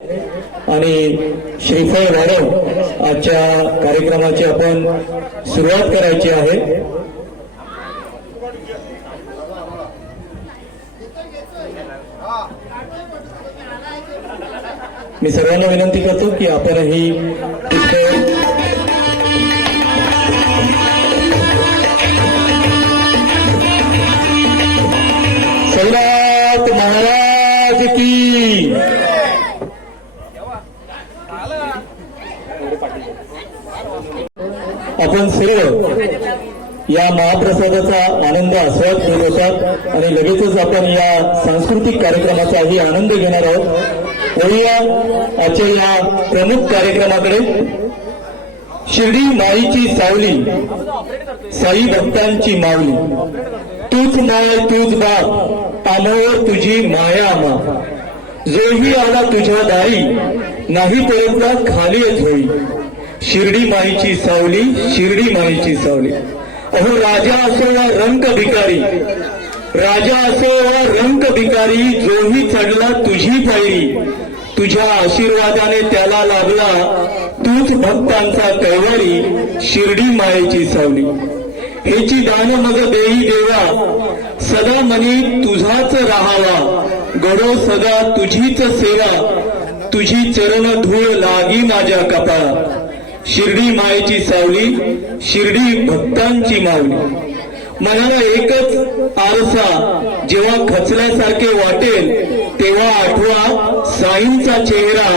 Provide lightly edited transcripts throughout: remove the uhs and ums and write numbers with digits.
आणि श्रीफळ वाढव आजच्या कार्यक्रमाची आपण सुरुवात करायची आहे। मी सर्वांना विनंती करतो की आपणही तिथे सौरात महाराज की आपण सर्व या महाप्रसादाचा आनंद आस्वाद घेत होतात आणि लगेचच आपण या सांस्कृतिक कार्यक्रमाचाही आनंद घेणार आहोत। वळूया आजच्या या प्रमुख कार्यक्रमाकडे। शिर्डी माईची सावली, साई भक्तांची माऊली, तूच माय तूच बाप, आमोर तुझी माया मा, जोही आला तुझ्या दारी, नाही परतला खालीच होई। शिर्डी माईची सावली, शिर्डी माईची सावली। अहो राजा असो वा रंक भिकारी, राजा असो वा रंक भिकारी, जोही चढला तुझी पायरी, तुझ्या आशीर्वादाने त्याला लाभला तूच भक्तांचा कैवारी। शिर्डी मायेची सावली, हेची दान मग देई देवा, सदा मनी तुझाच राहावा, गडो सदा तुझीच सेवा, तुझी चरण धूळ लागी माझ्या कपाळा। शिर्डी मायेची सावली, शिर्डी भक्तांची माऊली। मनाला एकच आरसा जेव्हा खचल्यासारखे वाटेल तेव्हा आठवा साईंचा चेहरा,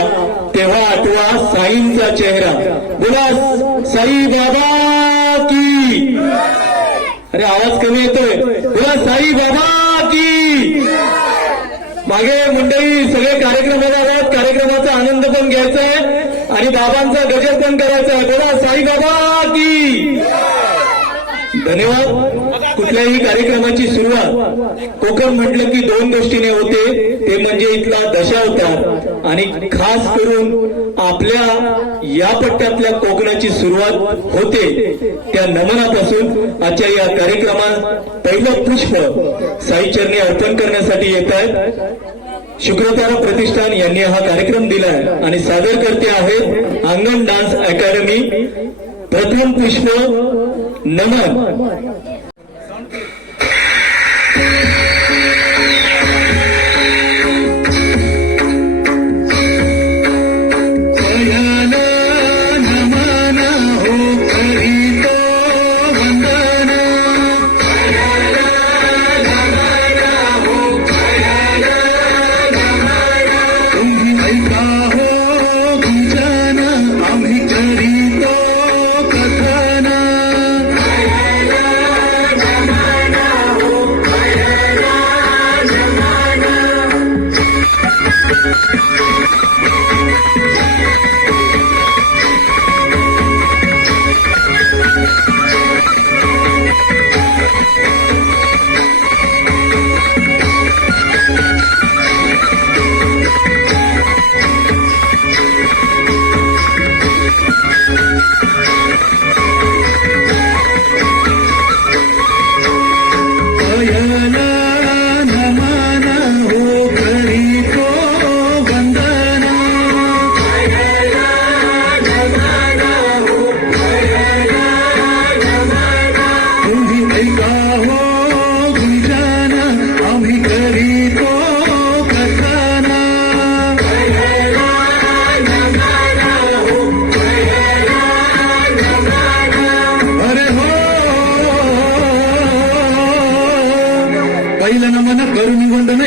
तेव्हा आठवा साईंचा चेहरा। बोला साई बाबा की। अरे आवाज कमी येतोय, बोला साई बाबा की। मागे मंडळी सगळे कार्यक्रमाला आवाज, कार्यक्रमाचा आनंद पण घ्यायचा आहे आणि बाबांचा गजर पण करायचा आहे। बोला साई बाबा की। धन्यवाद। कुठल्याही कार्यक्रमाची सुरुवात कोकण म्हटलं की दोन गोष्टीने होते, ते म्हणजे इथला दशावतार आणि खास करून आपल्या या पट्ट्यातल्या कोकणाची सुरुवात होते त्या नमनापासून। आजच्या या कार्यक्रमात पहिलं पुष्प साईचरणी अर्पण करण्यासाठी येत आहेत। शुक्रतारा प्रतिष्ठान यांनी हा कार्यक्रम दिलाय आणि सादर करते आहेत अंगण डान्स अकॅडमी। प्रथम पुष्प नमन।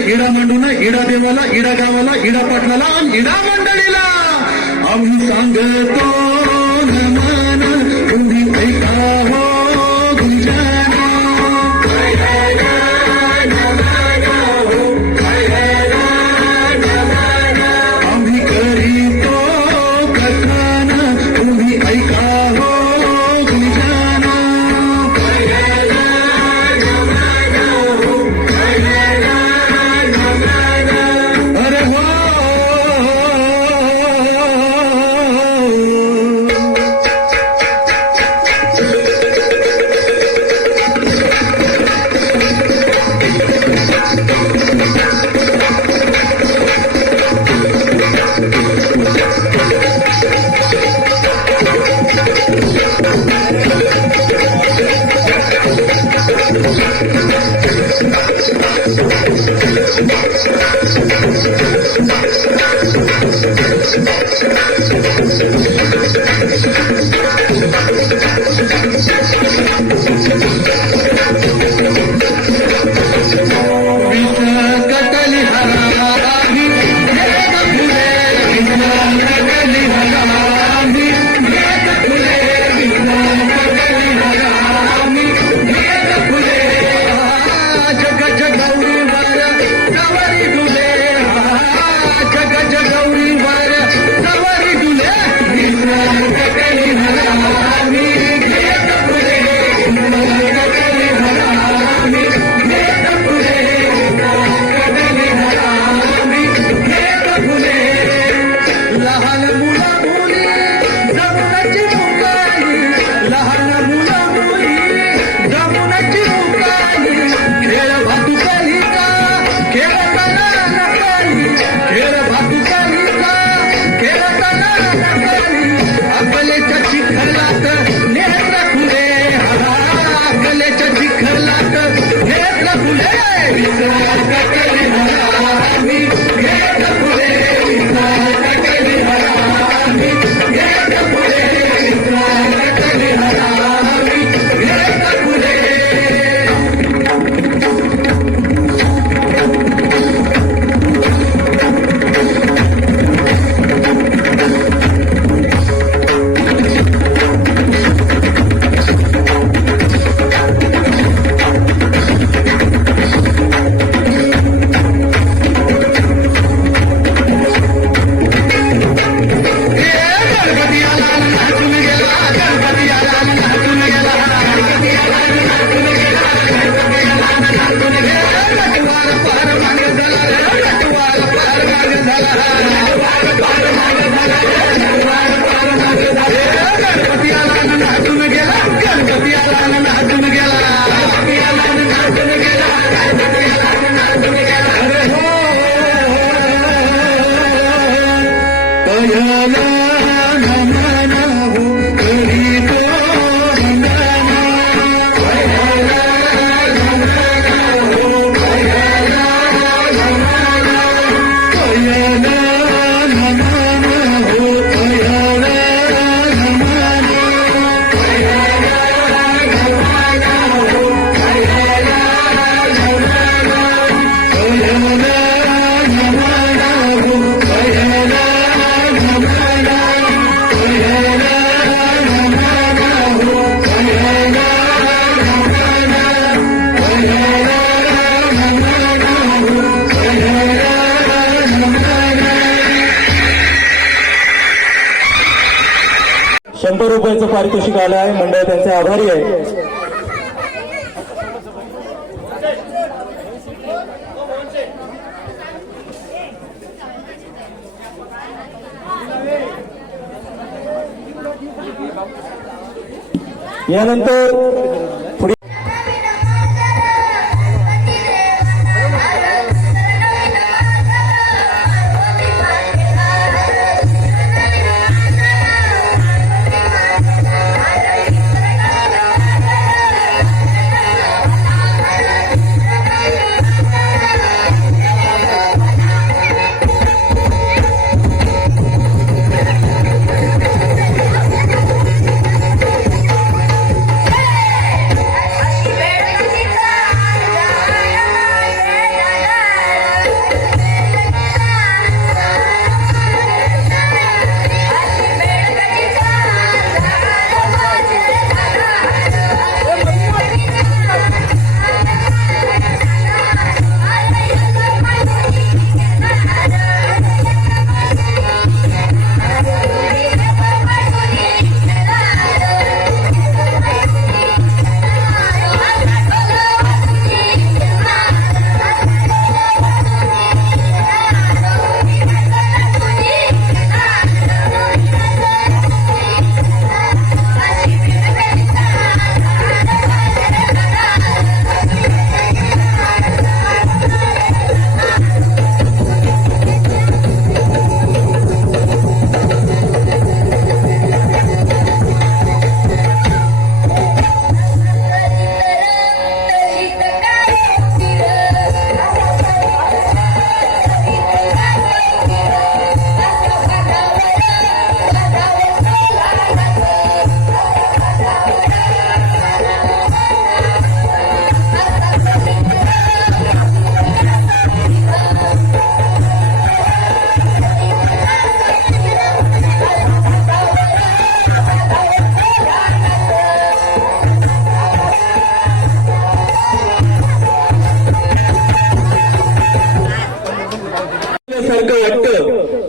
इडा मांडून इडा देवाला, इडा गावाला, इडा पाटलाला आणि इडा मंडळीला आम्ही सांगतो नमन, तुम्ही ऐका हो गुंजाना। आम्ही करीतो कथन, तुम्ही ऐका हो गुंजाना। अरे हो ₹100 पारितोषिक आलं आहे. मंडळ त्यांचे आभारी आहे. यानंतर पुढे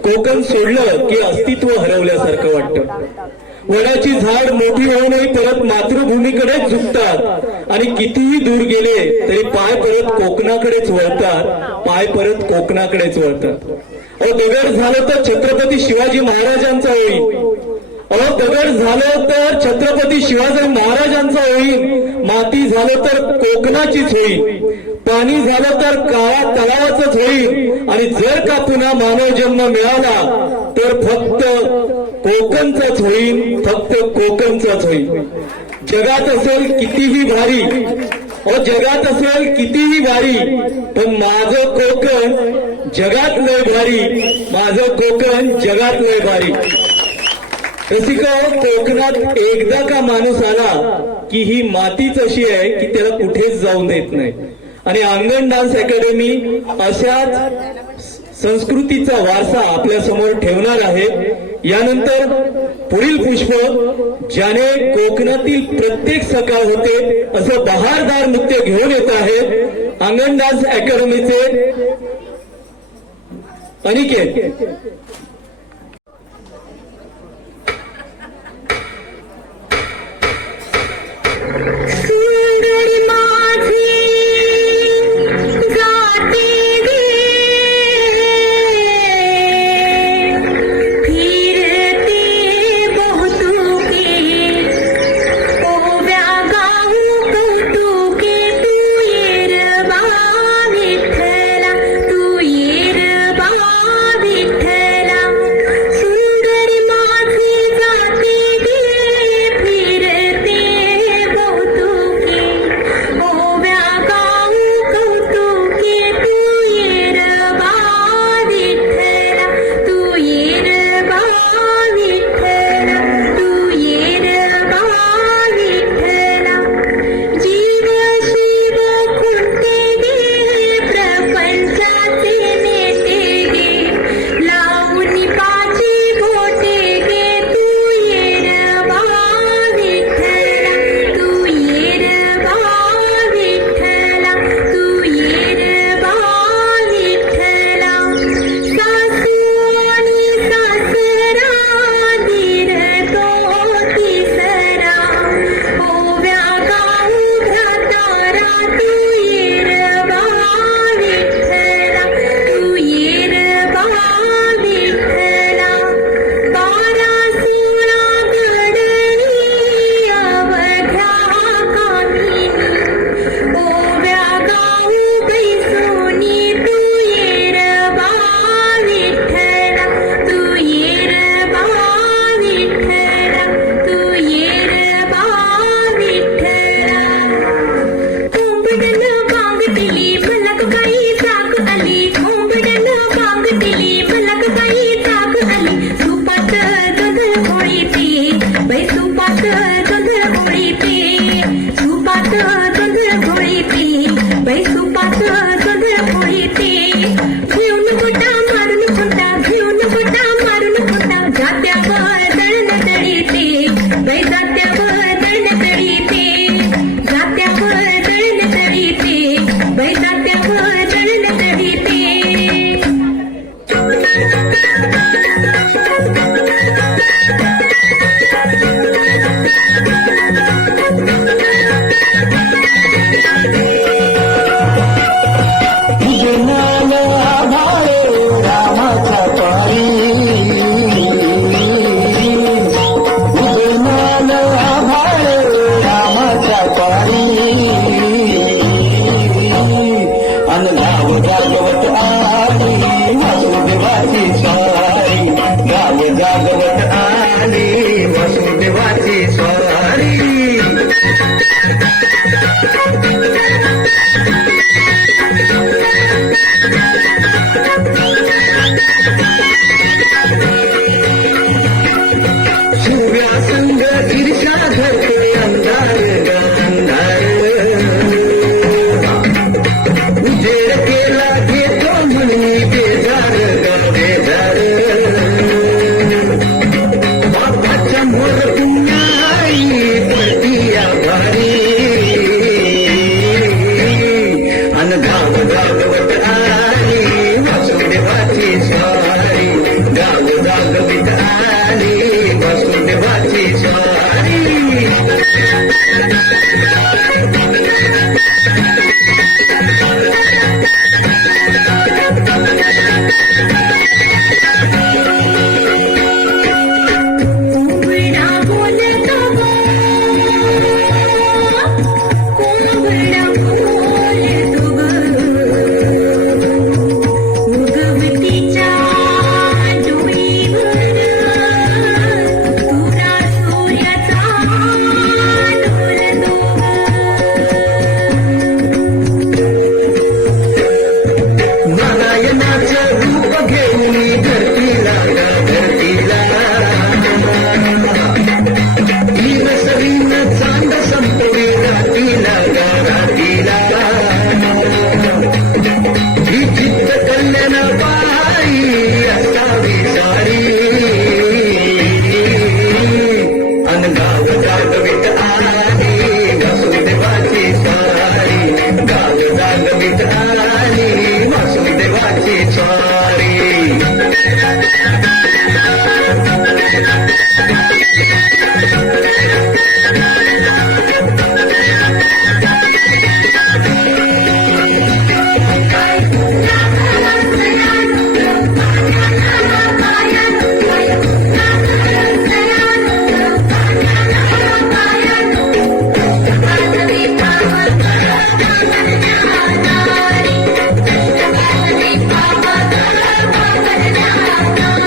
कोकण सोडलं की अस्तित्व हरवल्यासारखं वाटतं. वडाची झाड मोठी होऊनही परत मातृभूमीकडेच झुकतात आणि कितीही दूर गेले तरी पाय परत कोकणाकडेच वळतात, पाय परत कोकणाकडेच वळतात. दगड झालं तर छत्रपती शिवाजी महाराजांचा होईल, दगड झालं तर छत्रपती शिवाजी महाराजांचा होईल, माती झालं तर कोकणाचीच होईल, पाणी झालं तर काळा तलावाचंच होईल आणि जर का पुन्हा मानव जन्म मिळाला तर फक्त कोकणचाच होईल, फक्त कोकणचाच होईल. जगात असेल कितीही भारी, जगात असेल कितीही भारी, पण माझं कोकण जगात लय भारी, माझं कोकण जगात लय भारी. रसिका, कोकणात एकदा का माणूस आला की ही मातीच अशी आहे की त्याला कुठेच जाऊन देत नाही. आणि अंगण डान्स अकॅडमी अशाच संस्कृतीचा वारसा आपल्या समोर ठेवणार आहे. यानंतर पुढील पुष्प ज्याने कोकणातील प्रत्येक सकाळ होते असं बहारदार नृत्य घेऊन येत आहेत अंगण डान्स अकॅडमीचे अनिकेत. जागवत आली वासुदेवाची स्वारी सूर्यासंग ईर्षा धरते अंधार अंधार उजेड केला घेतो म्हणून बेजार बेजार बापाच्या मोर पुण्याई पडती आभारी अन गाव जागवत आली वासुदेवाची स्वारी गाव जागवित आली वासुदेवाची स्वारी नारायणाचं रूप घेऊन धरतीला धरतीला हीन सरीन चांद संपवी रातीला रातीला ही चित्त कल्याण बाई असावी सारी अन गाव जागवित आली वासुदेवाची स्वारी गाव जागवित आली वासुदेवाची स्वारी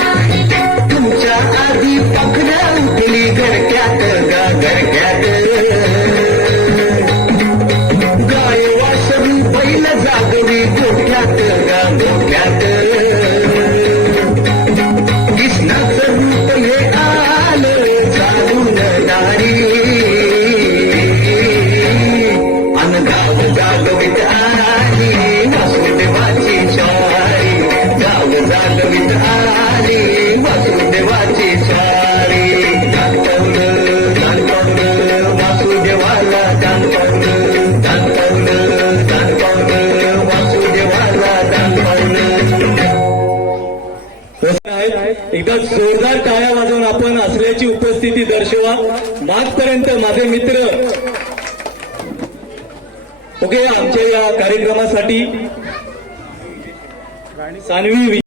तुमच्या आधी पखड्या उठली घरक्यात घरक्यात गाय वासरू बैल जागवी गोठ्यात गोठ्यात कृष्णाचं रूप हे आलं चालून दारी अन गाव जागवित आली वासुदेवाची स्वारी गाव जागवित आली वासुदेवाची स्वारी दाखवलं दाखवलं वासुदेवाला दाखवलं दाखवलं दाखवलं वासुदेवाला दाखवलं एकदा जोरदार टाळ्या वाजवून आपण असल्याची उपस्थिती दर्शवा. मागपर्यंत माझे मित्र ओके आमच्या या कार्यक्रमासाठी सानवी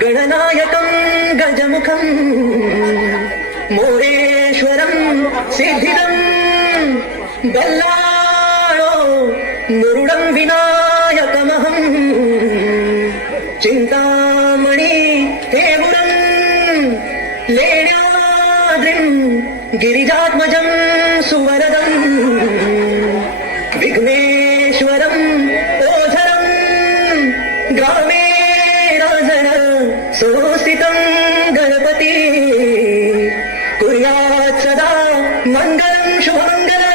गणनायकं गजमुखं मोरेश्वरं सिद्धिदं बल्लाळो मुरुडं विनायकमहं चिन्तामणि हेमुरं लेण्याद्रिं गिरिजात्मजं सुवरदं विघ्नेश्वरं ओझरं ग्रामे सोस्थितं गणपति कुर्यात् सदा मङ्गलं शुभमङ्गलम्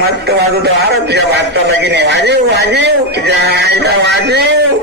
मस्त वाजवतो अरे तुझ्या वाजता लगीने वाजेव वाजेव तुझ्या आईचा वाजेव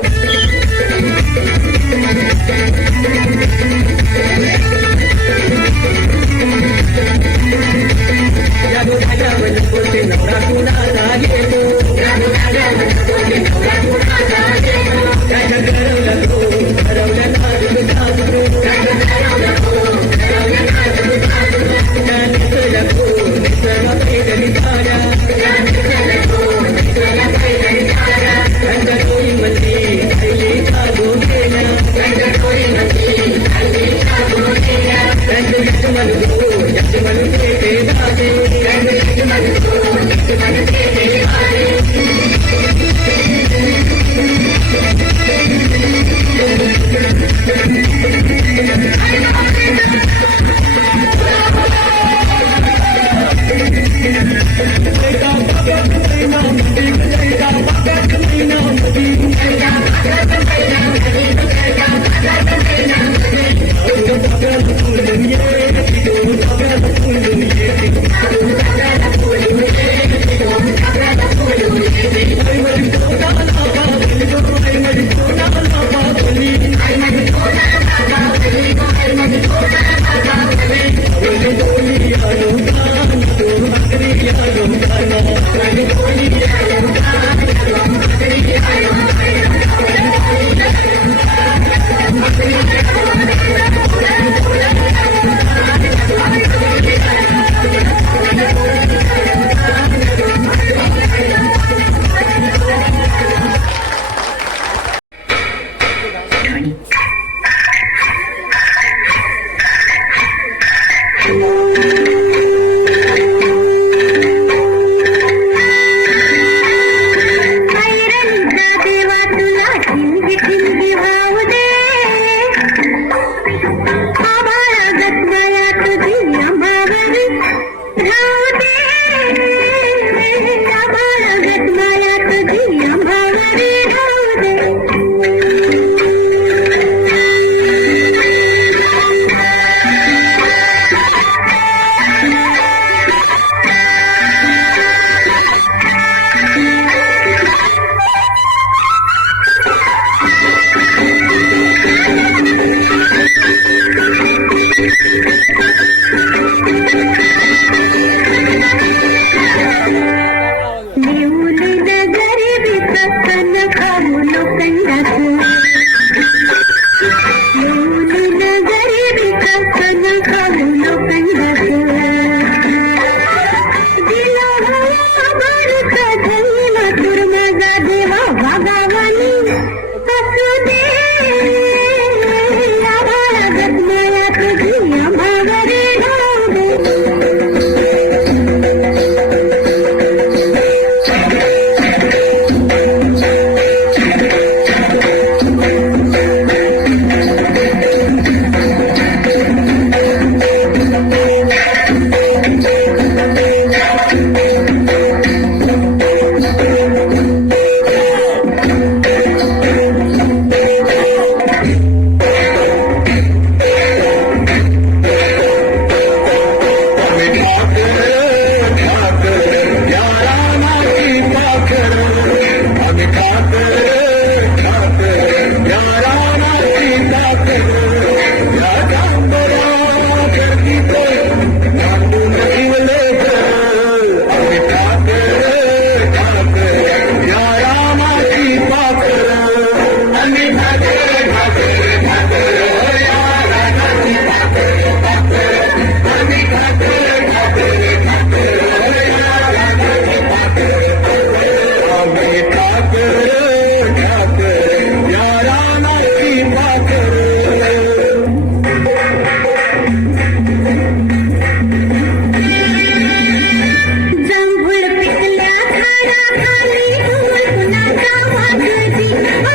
जांभूळ पिकल्या झाडाखाली ढोल कुणाचा वाजजी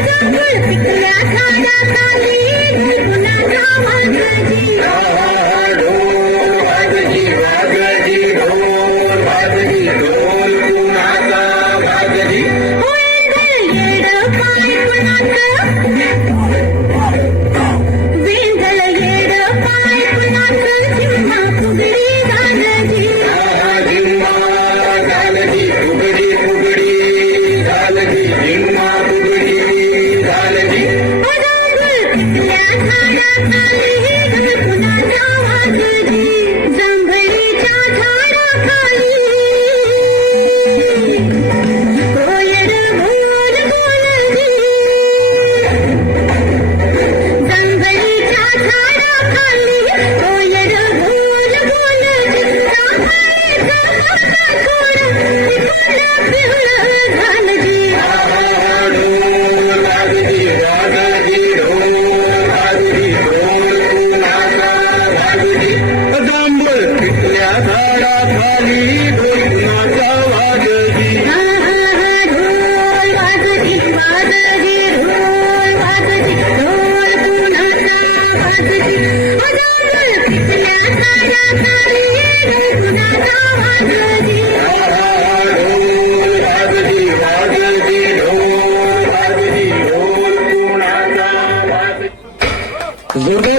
जांभूळ पिकल्या झाडाखाली ढोल कुणाचा वाजजी वेंगळ येड पाय कुणाचं झिम्मा फुगडी गाजजी जांभळीच्या झाडाखाली कोयल बोल बोलजी जांभळीच्या झाडाखाली कोयल बोल बोलजी घालजी ढोल वाजजी वाजजी ढोल वाजजी ढोल कुणाचा वाजजी जांभूळ पिकल्या झाडाखाली ढोल कुणाचा वाजजी जोरदार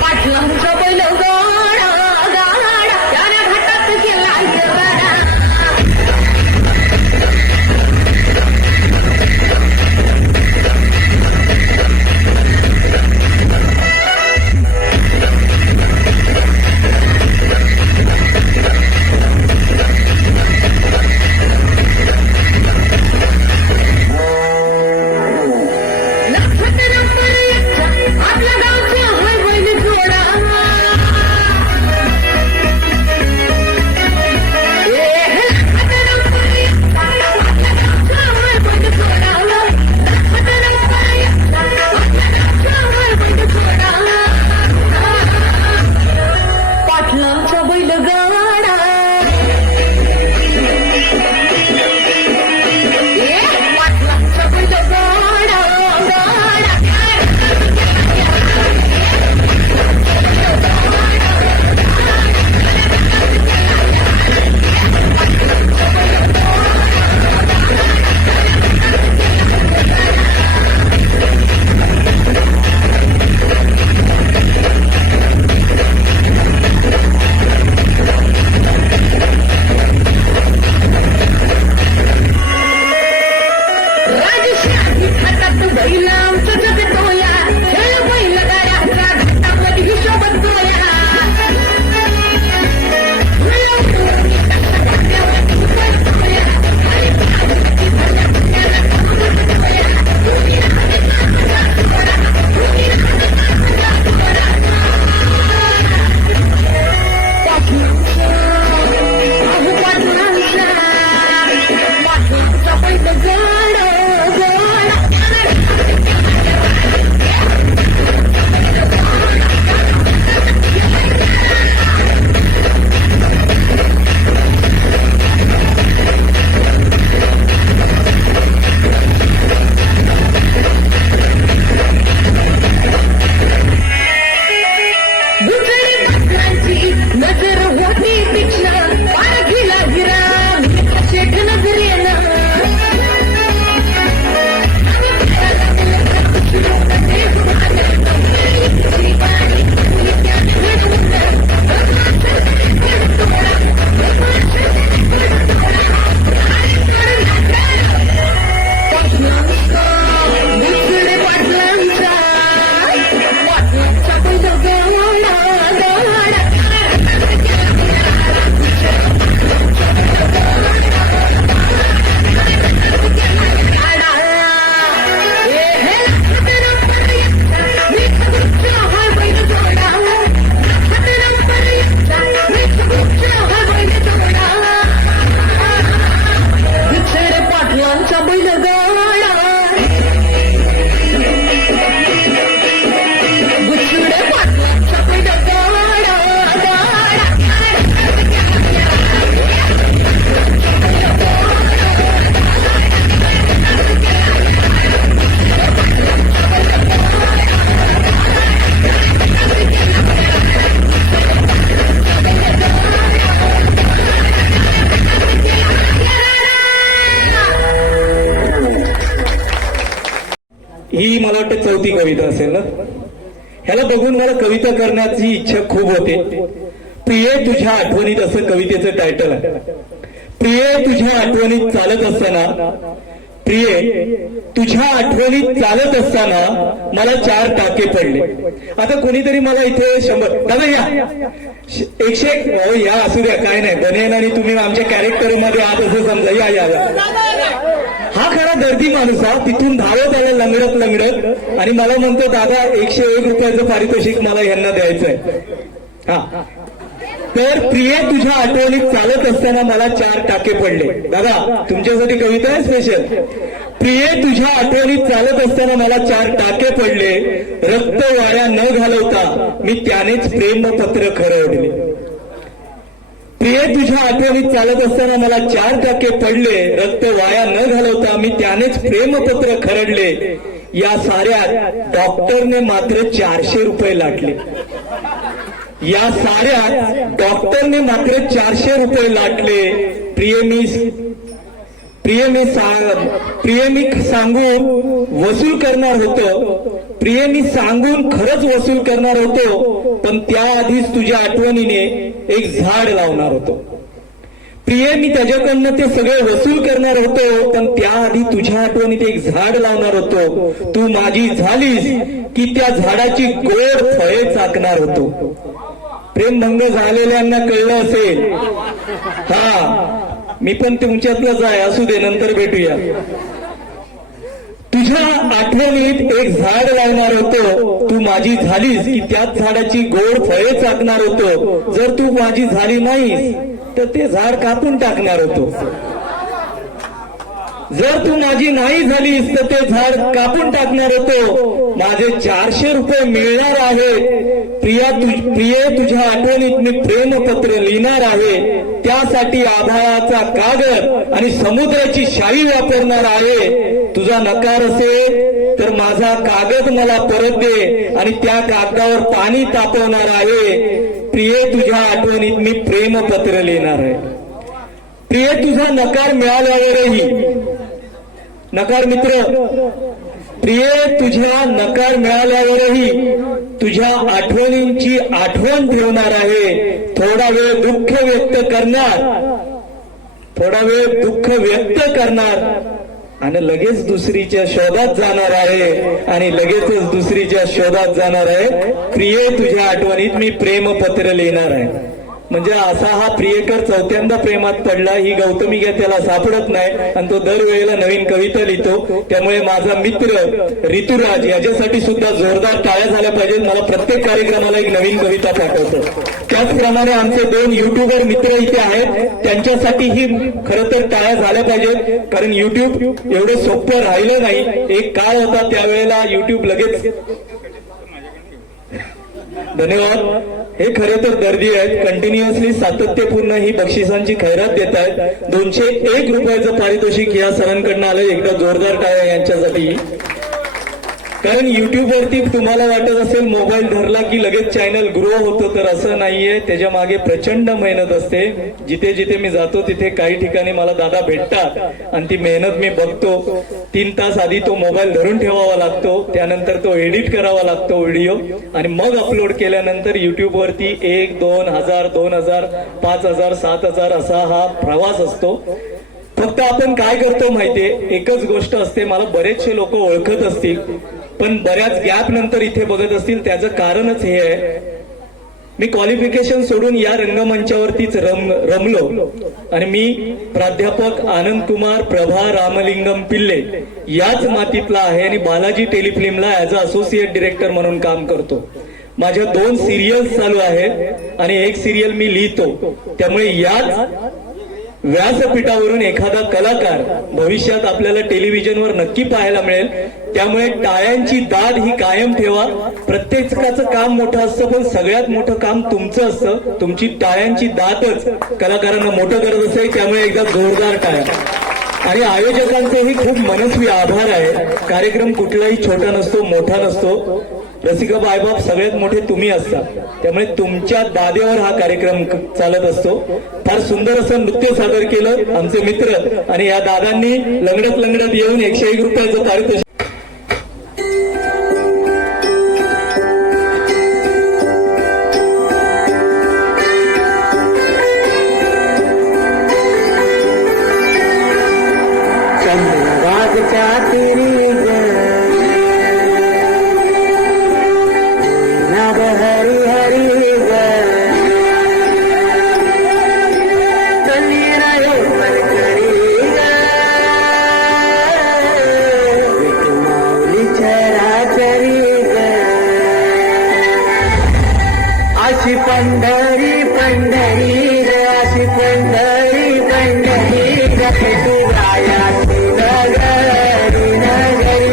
पाटलांचा बैल गाडा गाडा त्याने घाटात केला गाडा लक्षात नंबर एकचा आपल्या गावचा हाय बैल जोडा पाटलांचा बैल गाडा पाटलांचा बैल गाडा गाडा राजशाही हातात बैलांचा जगतोया खेळ बैल गाड्याचा घाटामध्ये हिशोब तोया पाटलांचा बैल गाडा गाडा गुजरी पाटलांची नजर होती तीक्ष्ण पाठीला गिरा शेठ नजरेनं गुजरी पाटलांचा पाटलांचा बैल गाडा गाडा पाटलांचा बैल गाडा गुच्छुडे पाटलांचा बैल गाडा गाडा ही मला वाटतं चौथी कविता असेल ना. ह्याला बघून मला कविता करण्याची इच्छा खूप होते. प्रिये तुझ्या आठवणीत असं कवितेचं टायटल आहे. प्रिये तुझ्या आठवणीत चालत असताना प्रिये तुझ्या आठवणीत चालत असताना मला 4 टाके पडले. आता कोणीतरी मला इथे 100 दादा या 101 या असू द्या काय नाही बनेन आणि तुम्ही आमच्या कॅरेक्टर मध्ये आहात असं समजा या या या. हा खरा दर्दी माणूस हा तिथून धावत आला लंगडत आणि मला म्हणतो दादा 101 रुपयाचं पारितोषिक मला यांना द्यायचंय. हा तर प्रिये तुझ्या आठवणीत चालत असताना मला 4 टाके पडले. दादा तुमच्यासाठी कविता आहे स्पेशल. प्रिये तुझ्या आठवणीत चालत असताना मला 4 टाके पडले, रक्त वाया न घालवता मी त्यानेच प्रेमपत्र खरवले. प्रिये तुझ्या आठवणीत चालत असताना मला 4 टाके पडले, रक्त वाया न घालवता मी त्यानेच प्रेमपत्र खरडले. या साऱ्यात डॉक्टरने मात्र 400 रुपये लाटले. या साऱ्यात डॉक्टरने मात्र 400 रुपये लाटले. प्रिये मी सांगून वसूल करणार होतो. प्रिये मी सांगून खरंच वसूल करणार होतो, पण त्याआधीच तुझ्या आठवणीने एक झाड लावणार होतो. प्रिये मी त्याच्याकडनं ते सगळे वसूल करणार होतो, पण त्याआधी तुझ्या आठवणीत एक झाड लावणार होतो. तू माझी झालीस की त्या झाडाची गोड फळे चाकणार होतो. प्रेमभंग झालेल्यांना कळलं असेल. हा मी पण तुमच्यातलंच आहे, असू दे नंतर भेटूया. तुझ्या आठवणीत एक झाड लावणार होतो, तू माझी झालीस की त्याच झाडाची गोड फळे चाकणार होतो. जर तू माझी झाली नाहीस तर ते झाड कापून टाकणार होतो. जर तू माझी नाही झालीस तर ते झाड कापून टाकणार होतो. माझे 400 रुपये मिळणार आहेत. प्रिये तुझ्या आठवणीत मी प्रेमपत्र लिहिणार आहे. त्यासाठी आभाळाचा कागद आणि समुद्राची शाई वापरणार आहे. तुझा नकार असेल तर माझा कागद मला परत दे आणि त्या कागदावर पाणी तापवणार आहे. प्रिये तुझ्या आठवणीत मी प्रेमपत्र लिहिणार आहे. प्रिये तुझा नकार मिळाल्यावरही नकार मित्र प्रिये तुझ्या नकार मिळाल्यावरही तुझ्या आठवणींची आठवण ठेवणार आहे. थोडा वेळ दुःख व्यक्त करणार आणि लगेच दुसरीच्या शोधात जाणार आहे आणि लगेचच दुसरीच्या शोधात जाणार आहे. प्रिये तुझ्या आठवणीत मी प्रेमपत्र लिहिणार आहे. म्हणजे असा हा प्रियकर 4थ्यांदा प्रेमात पडला. ही गौतमी काय त्याला सापडत नाही आणि तो दरवेळेला नवीन कविता लिहितो. त्यामुळे माझा मित्र ऋतुराज याच्यासाठी सुद्धा जोरदार टाळ्या झाल्या पाहिजेत. मला प्रत्येक कार्यक्रमाला एक नवीन कविता पाठवतो. त्याचप्रमाणे आमचे 2 युट्यूबर मित्र इथे आहेत, त्यांच्यासाठीही खरं तर टाळ्या झाल्या पाहिजेत. कारण युट्यूब एवढं सोपं राहिलं नाही. एक काळ होता त्यावेळेला युट्यूब लगेच. धन्यवाद. हे खरे तर दर्दी आहेत, कंटिन्युअसली सातत्यपूर्ण ही बक्षिसांची खैरात देत आहेत. 201 रुपयाचं पारितोषिक या सरांकडनं आलं. एकदा जोरदार टाळ्या यांच्यासाठी. कारण युट्यूबवरती तुम्हाला वाटत असेल मोबाईल धरला की लगेच चॅनल ग्रो होतं, तर असं नाहीये. त्याच्या मागे प्रचंड मेहनत असते. जिथे जिथे मी जातो तिथे काही ठिकाणी मला दादा भेटतात आणि ती मेहनत मी बघतो. 3 तास आधी तो मोबाईल धरून ठेवावा लागतो, त्यानंतर तो एडिट करावा लागतो व्हिडिओ आणि मग अपलोड केल्यानंतर युट्यूबवरती 1, 2,000, 2,000, 5,000, 7,000 असा हा प्रवास असतो. फक्त आपण काय करतो माहितीये, एकच गोष्ट असते. मला बरेचसे लोक ओळखत असतील पण बऱ्याच गॅप नंतर इथे बघत असतील. त्याचं कारणच हे आहे, मी क्वालिफिकेशन सोडून या रंगमंचावरतीच रमलो आणि मी प्राध्यापक आनंद कुमार प्रभा रामलिंगम पिल्ले याच मातीतला आहे आणि बालाजी टेलिफिल्मला ऍज अ असोसिएट डिरेक्टर म्हणून काम करतो. माझ्या 2 सिरियल्स चालू आहेत आणि एक सिरियल मी लिहितो. त्यामुळे याच व्यासपीठावरून एखादा कलाकार भविष्यात आपल्याला टेलिव्हिजनवर नक्की पाहायला मिळेल. त्यामुळे टाळ्यांची दाद ही कायम ठेवा. प्रत्येकाचं काम मोठं असतं पण सगळ्यात मोठं काम तुमचं असतं. तुमची टाळ्यांची दादच कलाकारांना मोठं करत असते. त्यामुळे एकदा जोरदार टाळ्या. आणि आयोजकांचेही खूप मनस्वी आभार आहे. कार्यक्रम कुठलाही छोटा नसतो, मोठा नसतो. रसिका बायबाप सगळ्यात मोठे तुम्ही असता, त्यामुळे तुमच्या दादेवर हा कार्यक्रम चालत असतो. फार सुंदर असं नृत्य सादर केलं आमचे मित्र आणि या दादांनी लंगडत येऊन 101 रुपयाचं पारितोषिक. विठुरायाची नगरी नगरी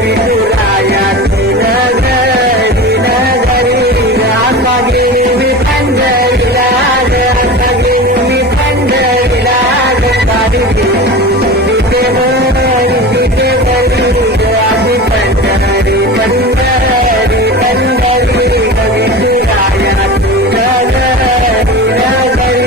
विठुरायाची नगरी नगरी आता गेली मी पंढरीला आता गेली मी पंढरीला गाडी तिथे आधी पंढरी पंढरी पंढरी विठुरायाची नगरी नगरी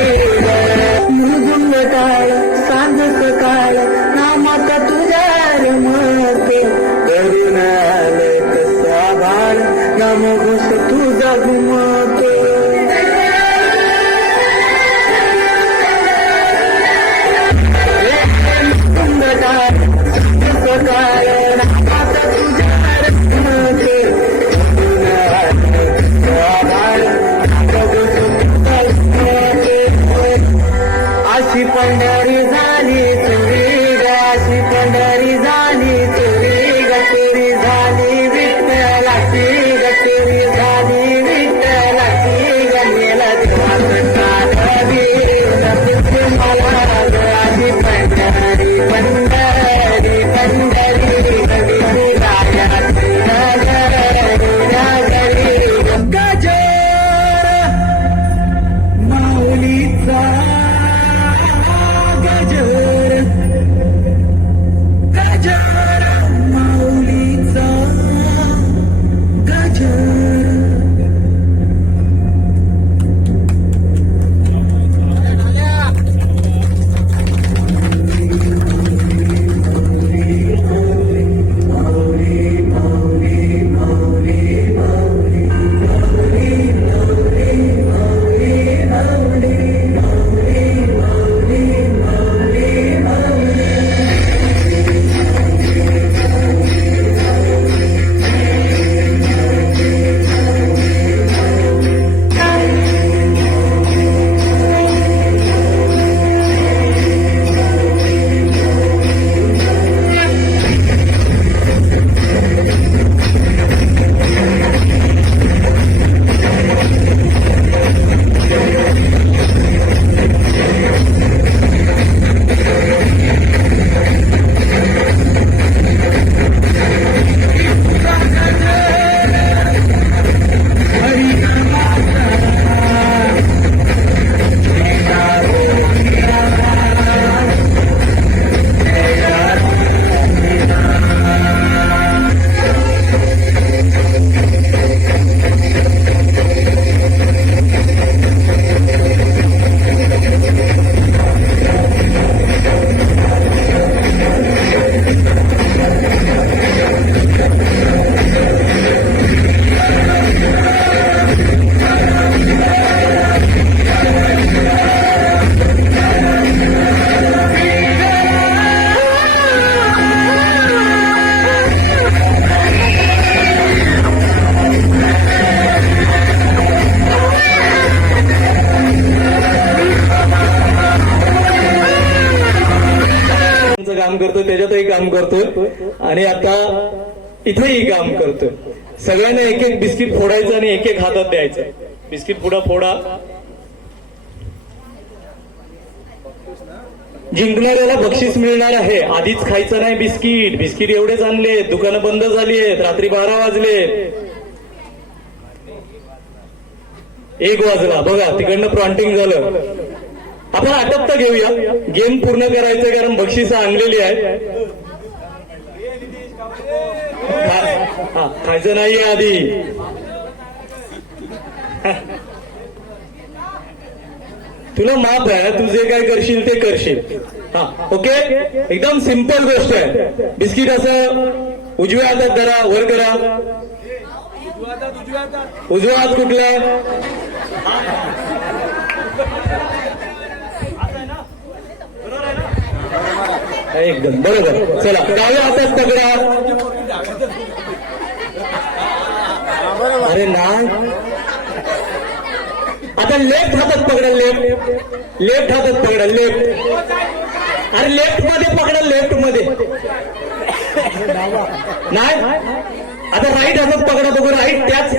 मुलगुंड काळ सांज सकाळ नामाचा तुझ्या रमते करून आले कसा बाळ नाम घोष तुझा घुमते सकाळ नामाचा तुझ्या रमते करून आले कसा बाळ नाम घोष तुझा घुमते अशी पंढरी झाली तुरी ग अशी पंढरी झाली तुरी ग तुरी झाली विठ्ठलाची ग तुरी झाली विठ्ठलाची ग मेला मला ग आधी पंढरी पंढरी पंढरी विठुरायाची नगरी नगरी गजर माऊलीचा गजर गजर माऊलीचा गजर काम करतोय त्याच्यातही काम करतोय आणि आता इथेही काम करतोय. सगळ्यांना एक एक बिस्किट फोडायचं आणि एक एक हातात द्यायचं. बिस्किट फोडा. जिंकणाऱ्याला बक्षीस मिळणार आहे. आधीच खायचं नाही बिस्किट. बिस्किट एवढेच आणले, दुकानं बंद झाली आहेत, रात्री 12 वाजले, 1 वाजला. बघा तिकडनं प्रॉन्टिंग झालं. आपण आटपता घेऊया, गेम पूर्ण करायचं कारण बक्षिसं आणलेली आहे. खायचं नाहीये आधी. तुला माफ आहे, तू जे काय करशील ते करशील. ओके, एकदम सिंपल गोष्ट आहे. बिस्किट असं उजव्या हातात धरा, वर करा. उजवा हात कुठला? एकदम बरोबर. चला डाव्या हातात पकडा. अरे ना, आता लेफ्ट हातात पकडा. लेफ्ट हातात पकडा. अरे लेफ्ट मध्ये पकडा. लेफ्ट मध्ये नाही. आता राईट हातात पकडा. बघू राईट त्याच.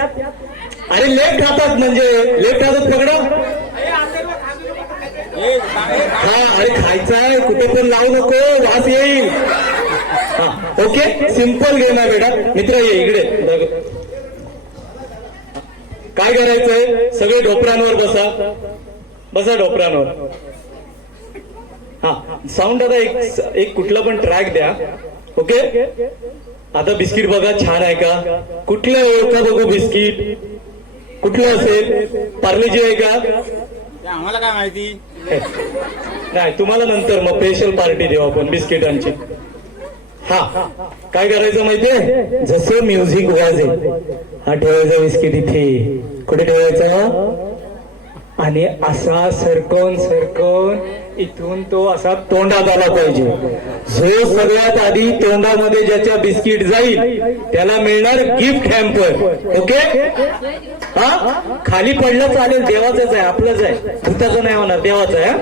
अरे लेफ्ट हातात म्हणजे लेफ्ट हातात पकडा. हा अरे खायचा आहे, कुठे पण लावू नको, वास येईल. हा ओके, सिंपल गेम आहे बेटा. मित्र ये इकडे. काय करायचंय, सगळे ढोपरांवर बसा, बसा ढोपरांवर. हा साऊंड आता एक कुठला पण ट्रॅक द्या. ओके, आता बिस्किट बघा छान आहे का, कुठलं आहे का बघू बिस्किट, कुठलं असेल, पार्लेजी आहे का, आम्हाला काय माहिती. नाही तुम्हाला नंतर मग स्पेशल पार्टी देऊ आपण बिस्किटांची. हा काय करायचं माहितीये, जसं म्युझिक वाजेल हा ठेवायचा बिस्किट इथे, कुठे ठेवायचा, आणि असा सरकवून सरकवून इथून तो असा तोंडात आला पाहिजे. जो सगळ्यात आधी तोंडामध्ये ज्याच्या बिस्किट जाईल त्याला मिळणार गिफ्ट हॅम्पर. ओके, हा खाली पडलं चालेल, देवाचंच आहे, आपलंच आहे, भूताचं नाही होणार, देवाचं आहे.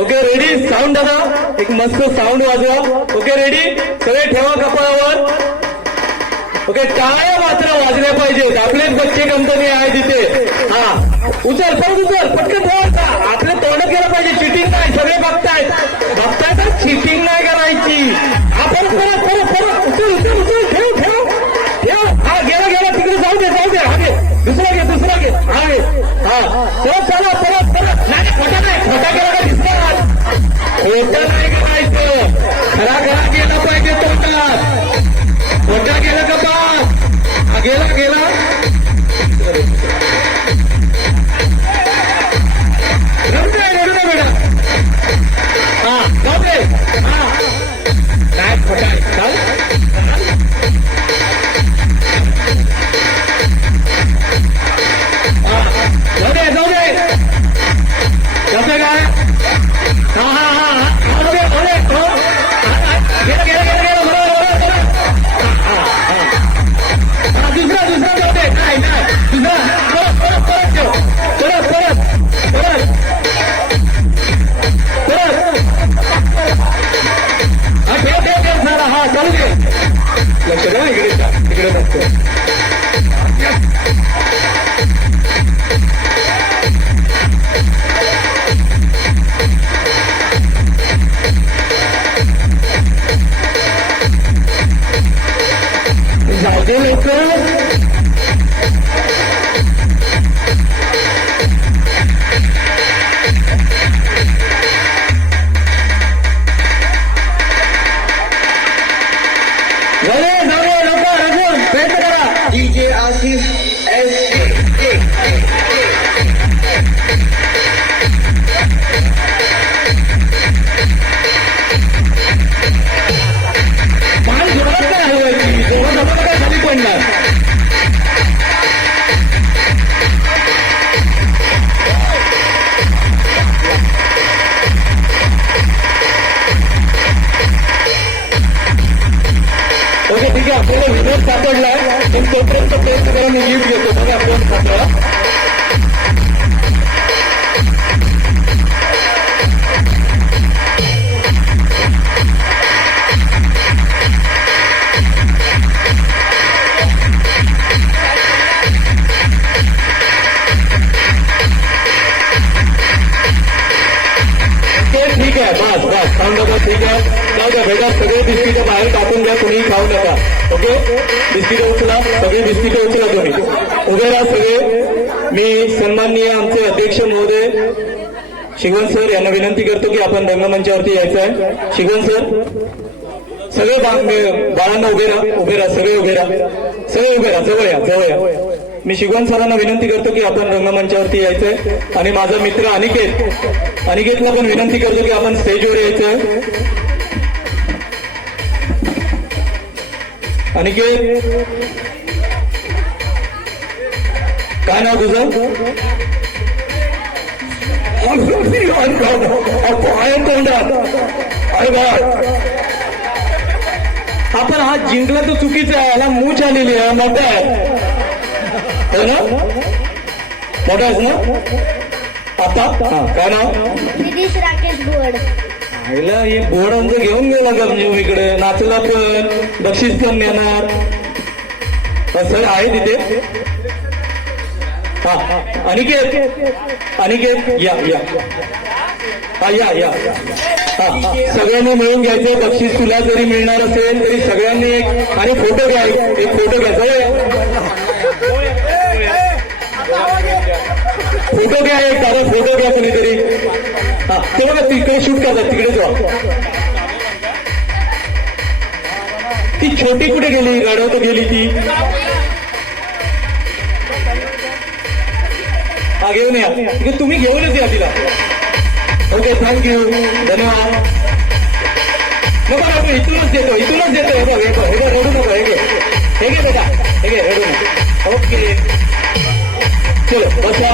ओके रेडी, साऊंड दादा एक मस्त साऊंड वाजवा. ओके रेडी, सगळे ठेवा कपाळावर. ओके, टाळ्या मात्र वाजल्या पाहिजेत, आपलेच बच्चे कंपनी आहे तिथे. हा उचल, परत उचल, पटकन ठेवायचा, आपल्या तोंडात गेला पाहिजे, चिटिंग नाही, सगळे बघतायत तर चिटिंग नाही करायची. हा परत परत परत परत उचल उचल उचल, ठेव ठेव ठेव. हा गेला गेला, तिकडे जाऊ दे जाऊ दे, हा घे, दुसरा घे दुसरा घे, हा घे. हा परत चला, परत परत, नाही खोटा नाही, खोटा गेला का दिसणार, खोटा नाही करायचं, खरा खरा गेला पाहिजे तोंडात, खोटा गेला का बा, हा गेला गेला. रडू दे बेटा, हा जाऊ दे, हा नाही खोटा आहे, चाल. जाऊ दे जाऊ दे, कसं काय, हा हा हा जाऊ दे जाऊ दे, गेला गेला गेला गेला, दुसरा दुसरा जाऊ दे, नाही नाही दुसरा, परत परत परत ठेव, परत परत परत परत, हा ठेव ठेव ठेव झाला, हा चालू दे. लक्ष द्या इकडे, तिकडे नसतं. जाऊ दे लोक, जाऊ लोक, अजून प्रयत्न करा. डीजे आसिफ मान जोरात काय हलवायची, जोरात काय खाली पडणार. ओके ठीक आहे, आपल्याला विनोद सापडलाय, पण तोपर्यंत प्रयत्न करा, मी गिफ्ट घेतो. बघा आपल्याला सापडला. ठीक आहे, बस बस साऊंड बस, ठीक आहे, जाऊ द्या बेटा, सगळे बिस्किट बाहेर टाकून द्या, कुणीही खाऊ नका. ओके, बिस्किट उचला, सगळे बिस्किट उचला तुम्ही, उभे राहा सगळे. मी सन्माननीय आमचे अध्यक्ष महोदय शिगवण सर यांना विनंती करतो की आपण रंगमंचावरती यायचं आहे. शिगवण सर, सगळे बाळांना उभे राहा, उभे राहा, सगळे उभे राहा, सगळे उभे राहा, जवळ या जवळ या. मी शिगवण सरांना विनंती करतो की आपण रंगमंचावरती यायचंय, आणि माझा मित्र अनिकेतला पण विनंती करतो की आपण स्टेजवर यायचंय. अनिकेत, काय नाव तुझं, आपण हा जिंकला तर चुकीचं आहे, याला मूछ आलेली आहे, मोठा आहे ना, मोठा आहेस ना आता. हा काय नाव, नितीश राकेश बोर्ड. आईला हे बोर्डांचं घेऊन गेला का म्हणजे इकडे, नाचला पण, बक्षीस पण नेणार, सर आहे तिथे. हा अनिकेत, अनिकेत या या. या सगळ्यांनी मिळून घ्यायचं. बक्षीस तुला जरी मिळणार असेल तरी सगळ्यांनी आणि फोटो घ्या. एक फोटो घ्यायचा. फोटो घ्या. एक दादा फोटो घ्या कोणीतरी. ते बघा तिकडे शूट करतात. तिकडे जा. ती छोटी कुठे गेली? गाडव तर गेली ती. हा घेऊन या. तुम्ही घेऊनच या तिला. ओके थँक्यू धन्यवाद. नको इथूनच देतो. हे बघ रडू नको. हे घे बेटा. हे घे रडू नको. ओके चलो बसा.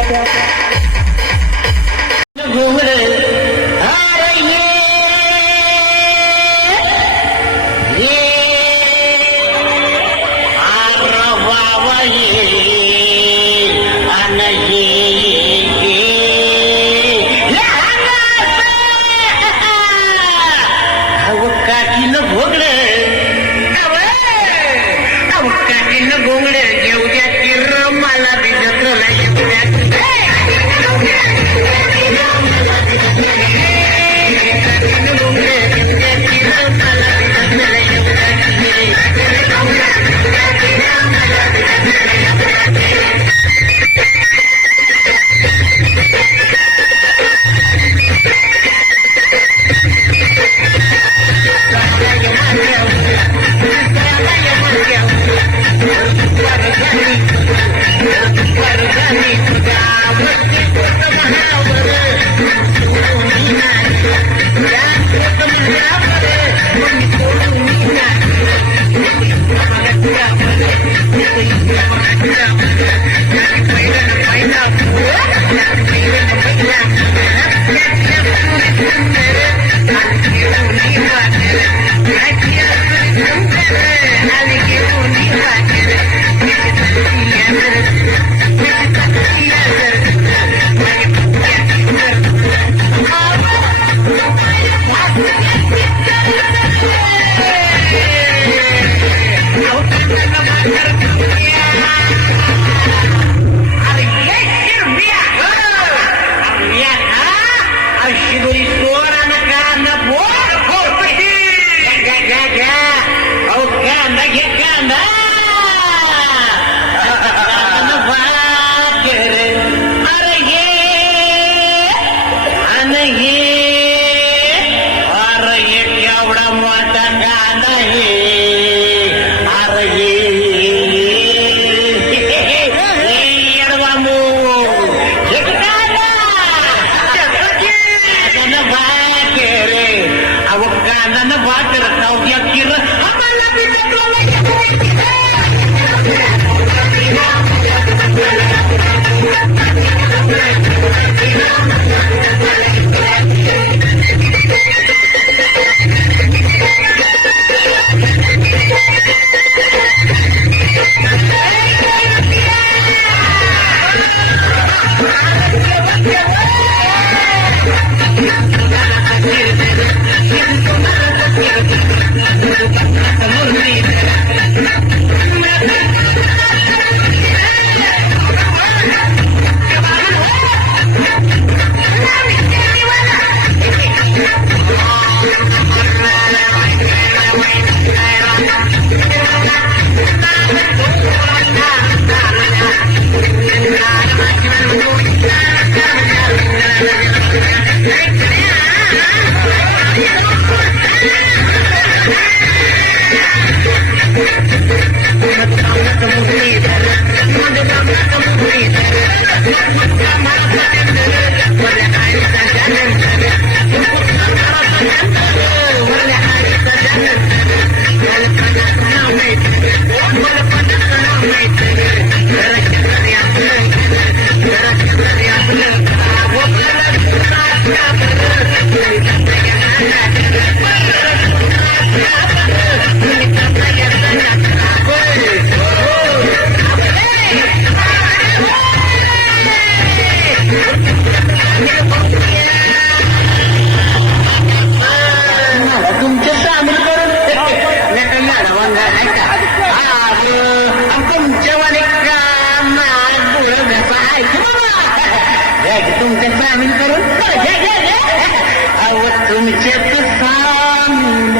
तुमच्यात सामील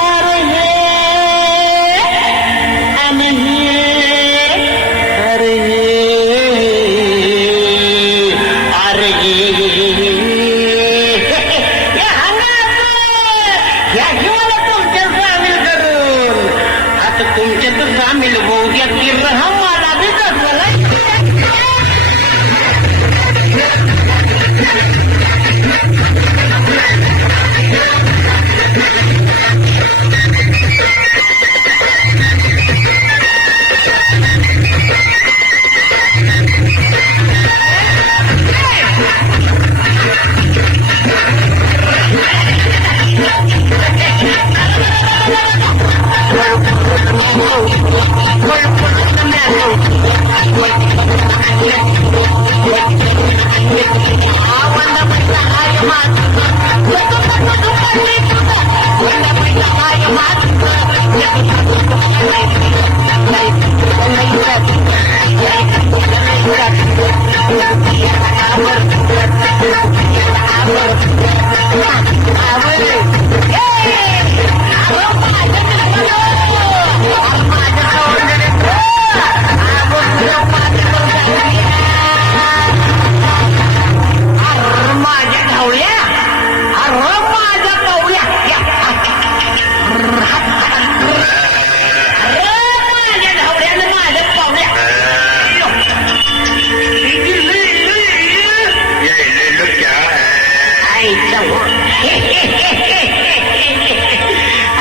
अरे हे आणि हे अरे अरे या जीवाला तुमच्यात सामील करून आता तुमच्यात सामील होऊ द्या की मला बी कसं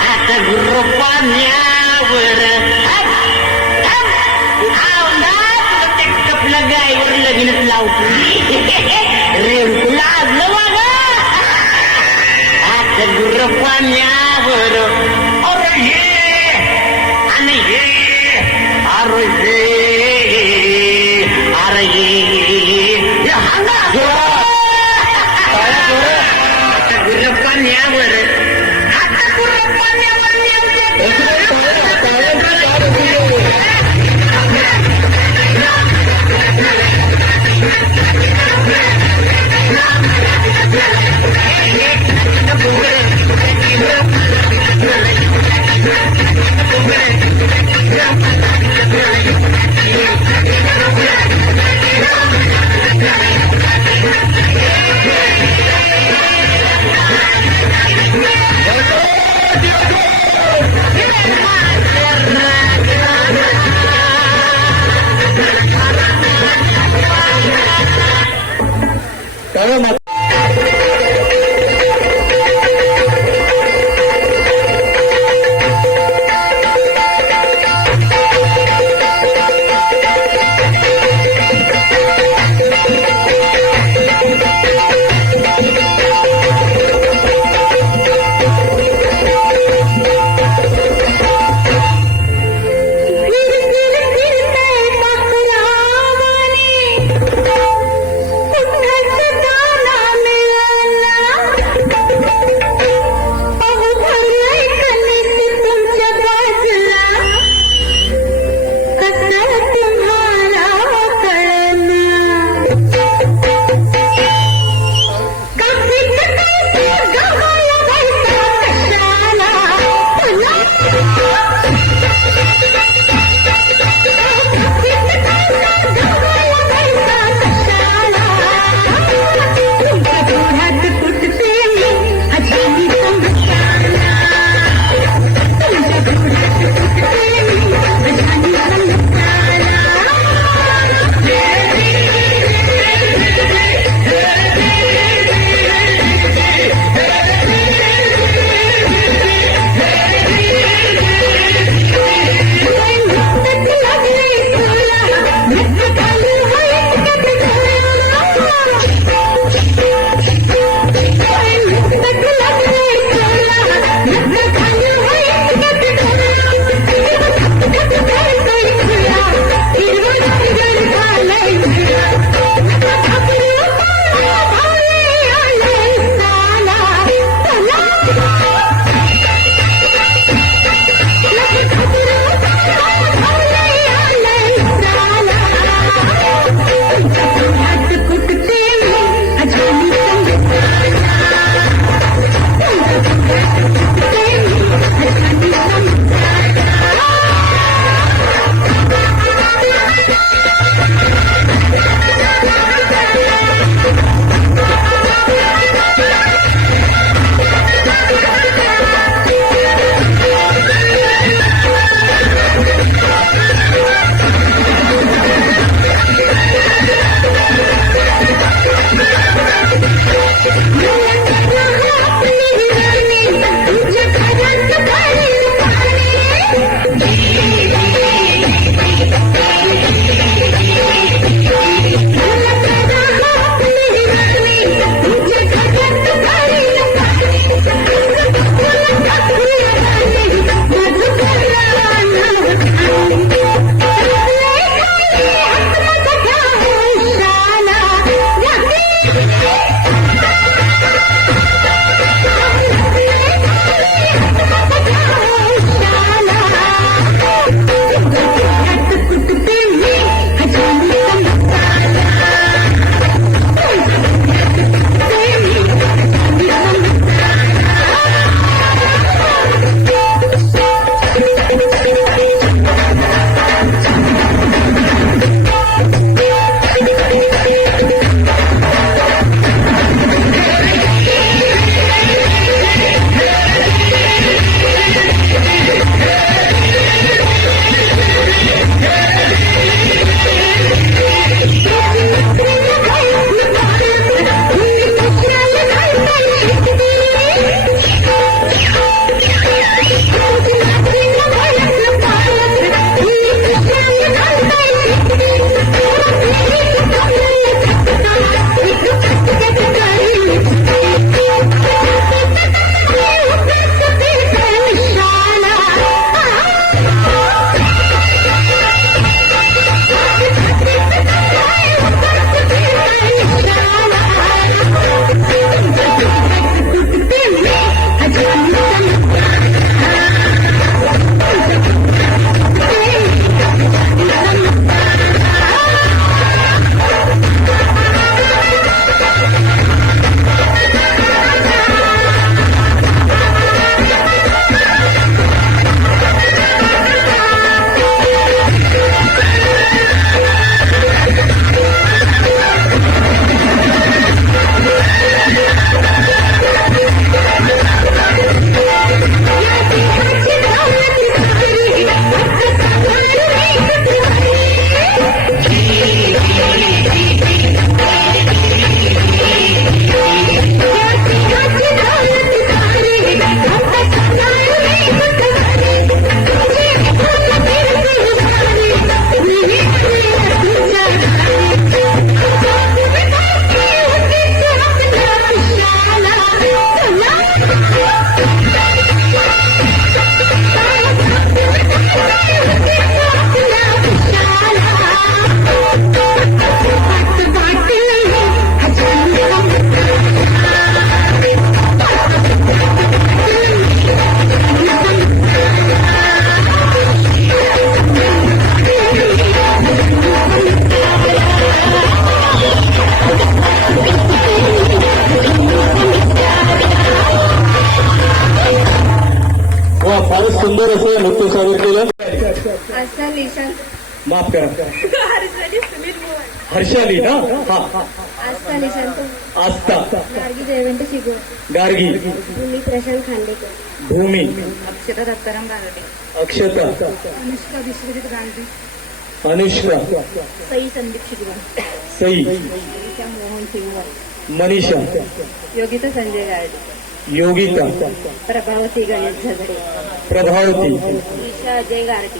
आता गुरुपाण्यावर कपलं गायवर लगीनच लावतो रेणकू लाजलं बघा आता गुरुपाण्यावर अरे हे आणि हे अरे हे अरे हे हांगा गुरुपाण्यावर आता गुरुपाण्यावर फारच सुंदर असं नृत्य सादर केलं. आस्था लिशन माफ करा, हर्षाली ना. हा, आस्था लिशन आस्था, गार्गी जयवंत शिगोळ, गार्गी, भूमी प्रशांत खांडेकर, भूमी, अक्षता दत्ताराम गारटे, अक्षता, अनुष्का विश्वजित गांधी, अनुष्का, सई संदीप शिगवण, सई, मनीषा मोहन सिंगवण, मनीषा, योगिता संजय गारटे, योगिता, प्रभावती गणेश झगडे, प्रभावती, ईशा अजय गारटे,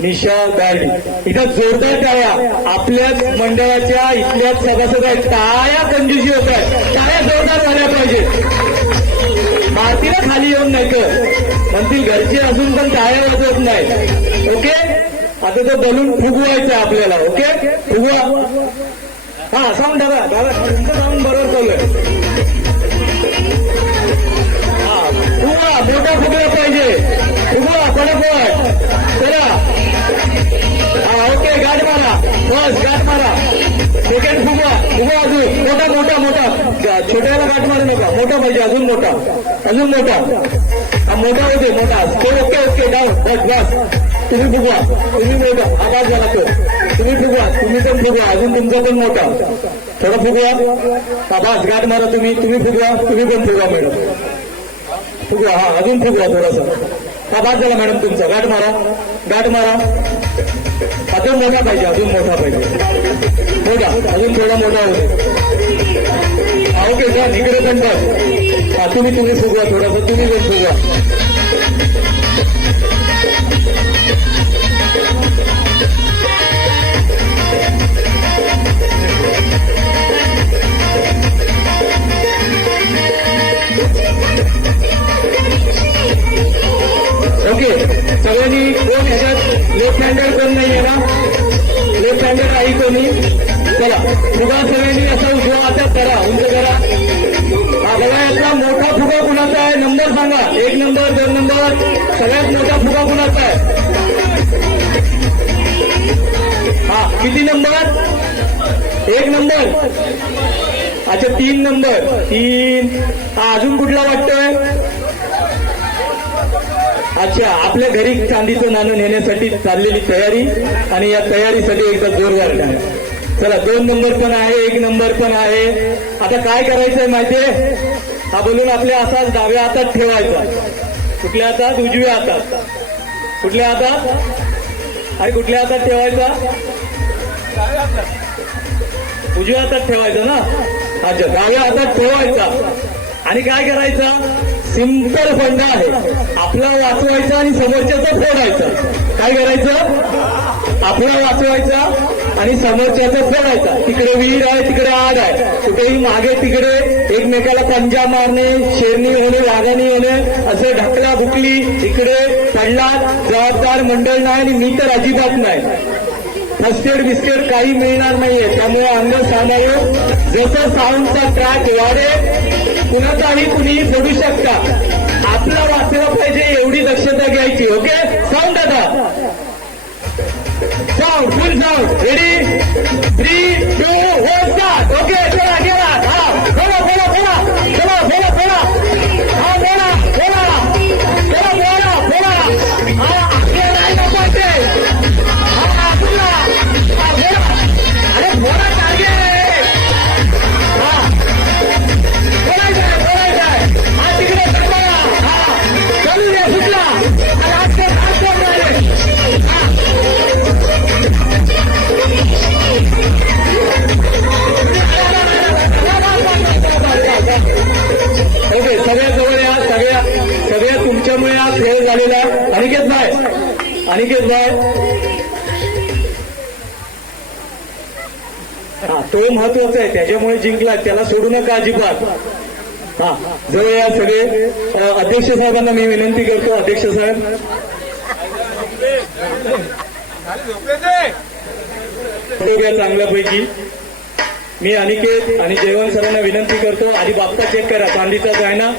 निशा गाडी. इथं जोरदार टाळ्या आपल्याच मंडळाच्या इथल्याच सभासद आहेत. टाळ्या कंजूसी होत आहेत. टाळ्या जोरदार झाल्या पाहिजे. मातीला खाली येऊन नाही तर म्हणतील घरचे असून पण टाळ्या वाजवत नाही. ओके, आता तो बलून फुगवायचा आपल्याला. ओके, फुगवा. हा, साऊंड दादा, दादा तुमचं साऊंड बरोबर चाललंय. हा, फुगवा, मोठा फुगला पाहिजे. फुगवा पटापट चला. हा, ओके, गाठ मारा, बस गाठ मारा. सेकंड फुगवा, फुगवा अजून मोठा मोठा मोठा. छोट्याला गाठ मारू नका, मोठा पाहिजे, अजून मोठा, अजून मोठा. हा, मोठा होते, मोठा. ओके ओके, डाऊन, बस बस. तुम्ही फुगवा, तुम्ही मोठा, आवाज झाला तो. तुम्ही फुगवा, तुम्ही पण फुगवा, अजून तुमचा पण मोठा. थोडा फुगवा. हा, बस गाठ मारा. तुम्ही फुगवा, तुम्ही पण फुगवा मॅडम. फुगवा, हा, अजून फुगवा थोडासा. हा, बाद झाला मॅडम तुमचा. गाठ मारा, गाठ मारा. अजून मोठा पाहिजे, अजून मोठा पाहिजे. मोठा, अजून थोडा मोठा होते. ओके सर इकडे पण बस तुम्ही फुगवा थोडंसं तुम्ही पण फुगवा ओके सगळ्यांनी कोण ह्याच्यात लेफ्ट हँडेड कोण नाही आहे ना लेफ्ट हँडेड काही कोणी चला फुगा सगळ्यांनी असा उजवा हातात करा उंच करा हा बघा यातला मोठा फुगा कुणाचा आहे नंबर सांगा 1 नंबर 2 नंबर सगळ्यात मोठा फुगा कुणाचा आहे हा किती नंबर 1 नंबर अच्छा 3 नंबर 3 हा अजून कुठला वाटतोय अच्छा आपल्या घरी चांदीचं नाणं नेण्यासाठी चाललेली तयारी आणि या तयारीसाठी एकदा जोरदार टाळ्या चला 2 नंबर पण आहे 1 नंबर पण आहे आता काय करायचंय माहितीये हा बोलून आपल्या हातात डाव्या हातात ठेवायचा कुठल्या हातात उजव्या हातात कुठल्या हातात अरे कुठल्या हातात ठेवायचा उजव्या हातात ठेवायचा ना अच्छा डाव्या हातात ठेवायचा आणि काय करायचं सिंपल फंडा आहे आपला वाचवायचा आणि समोरच्याचा फोडायचा काय करायचं आपला वाचवायचा आणि समोरच्याचा फोडायचा तिकडे विहीर आहे तिकडे आड आहे कुठेही मागे तिकडे एकमेकाला पंजा मारणे शेरणी होणे वाघाणी होणे असं ढकला बुकली इकडे पडला जबाबदार मंडळ नाही आणि मी तर अजिबात नाही फस्टेड बिस्केट काही मिळणार नाहीये त्यामुळे अंग सांभाळून जसं साऊंडचा ट्रॅक वाढेल कुणाचाही कुणी फोडू शकता आपला वाचला पाहिजे एवढी दक्षता घ्यायची ओके साऊंड आता साऊंड फुल साऊंड रेडी 3, 2, 1 स्टार्ट ओके चला गेला हा बोला बोला बोला चला बोला बोला हा बोला बोला चला बोला बोला हा आपले नाही नको हा बोला हा बोला अरे बोला टार्गेट हा बोलायचं हा तिकडे बोला हा चालू द्या सुटला ओके सगळ्या जवळ या सगळ्या तुमच्यामुळे हा खेळ झालेला अनिकेत भाई हा तो महत्वाचा आहे त्याच्यामुळे जिंकला त्याला सोडू नका अजिबात हा जवळ या सगळे अध्यक्ष साहेबांना मी विनंती करतो अध्यक्ष साहेब घ्या चांगल्यापैकी मी अनिकेत आणि जयवंत सरांना विनंती करतो आधी बाप्पा चेक करा चांदीचाच आहे ना